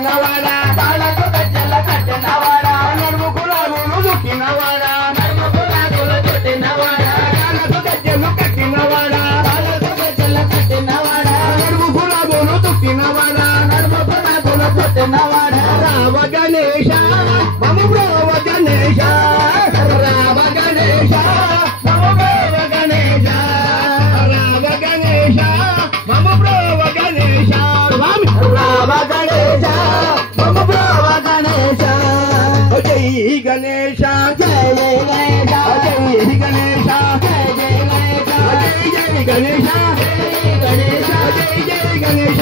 కట్టినవాడా కాళ్ళకు గజ్జల కట్టినవాడా నడుముకులాగులు చుట్టినవాడా నడుముకులాగులు చుట్టినవాడా కాళ్ళకు గజ్జలు కట్టినవాడా కాళ్ళకు గజ్జల కట్టినవాడా నడుముకులాగులు చుట్టినవాడా నడుముకులాగులు చుట్టినవాడా రామ గణేశ మమ బ్రోవ గణేశ రామ గణేశ మమ బ్రోవ గణేశ రామ గణేశ మమ బ్రోవ గణేశ రామ గణేశ మమ బ్రోవ గణేశ జై గణేశ జయ గణేశ జై గణేశ జయ గణేశ జయ గణేశ జయ గణేశ జయ గణేశ